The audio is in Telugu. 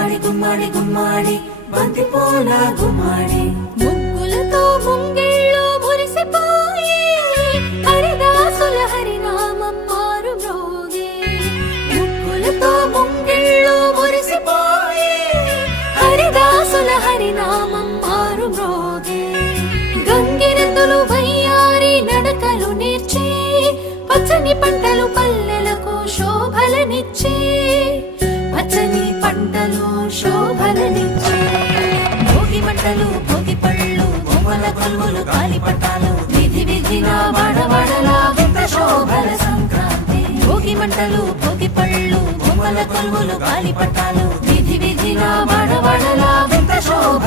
గుమ్మాడి గుమ్మాడి గుమ్మాడి బంతి పూల గుమ్మాడి ముగ్గులతో ముంగిళ్ళు మురిసిపోయి హరిదాసుల హరినామం మారు మ్రోగే ముగ్గులతో ముంగిళ్ళు మురిసిపోయి హరిదాసుల హరినామం మారు మ్రోగే గంగిరెద్దులు వయ్యారి నడకలు నేర్చి పచ్చని పంటలు పల్లెలకు శోభలనిచ్చే పచ్చని పంటలు శోభలనిచ్చే భోగి మంటలు భోగి పళ్ళు బొమ్మల కొలువులు గాలిపటాలు విధి విధిన వాడవాడలా వింత శోభల సంక్రాంతి భోగి మంటలు భోగి పళ్ళు బొమ్మల కొలువులు గాలిపటాలు విధి విధిన వాడవాడలా వింత శోభ